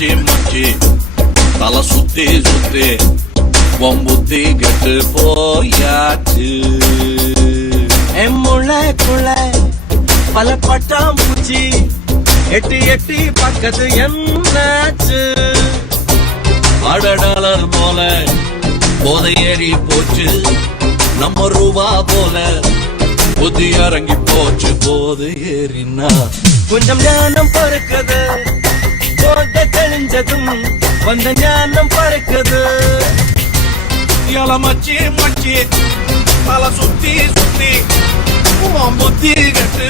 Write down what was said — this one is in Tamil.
மச்சி மச்சி தலை சுத்தி சுத்தி புத்தி கெட்டு போயாச்சு. முளைக்குள்ள பல பட்டாம்பூச்சி எட்டி எட்டி பக்கத்து என்னாச்சு. $1 போல போதை ஏறி போச்சு, நம்ம ரூபா போல புத்தி இறங்கி போச்சு. போது ஏறினா கொஞ்சம் ஞானம் பறக்குது, போத தெளிஞ்சதும் வந்த ஞானம் பறக்குது. இல மச்சி மச்சி தலை சுத்தி சுத்தி புத்தி கட்டு